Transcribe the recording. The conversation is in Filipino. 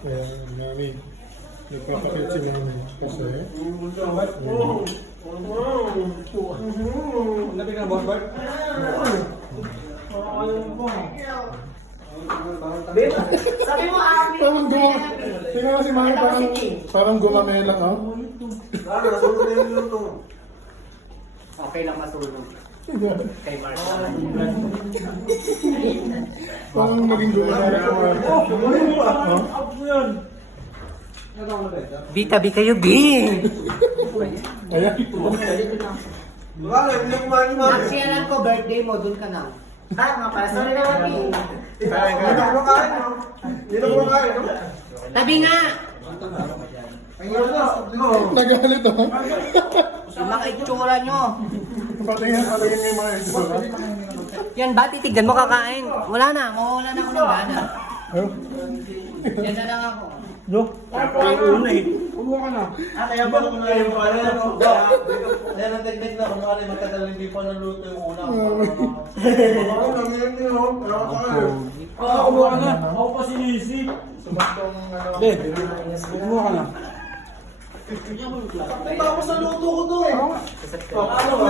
Kaya, mami. Nagpapakit si mami. Kasi, Labi na, boss, Bart. Sabi mo, Abi. parang tingnan mo si mami, parang gumamela, oh. Okay lang matulog. Kay Mark. Parang naging gumamela ko. Tabi kayo, B! Ayan. Naksiyalan ko, birthday mo, dun ka na. Nga pala, sorry na, Abi. Tabi nga! Nagalit, oh. Yung mga itsura nyo. Patingin yung mga itsura. Yan ba, titignan mo kakain? Wala na, mawawala na ako ng gana. Oh. Yan na lang ako. No? Ang una eh. Kumuha ka na. Kaya ba kung ngayon pa rin, ano? Kaya ang technique na kung ano, matagal hindi pa naluto yung una. Kumuha ka na. Ako pa sinisip. Sumaktong ano. Be, kumuha ka na. Tapos sa luto ko to eh. Ano ba?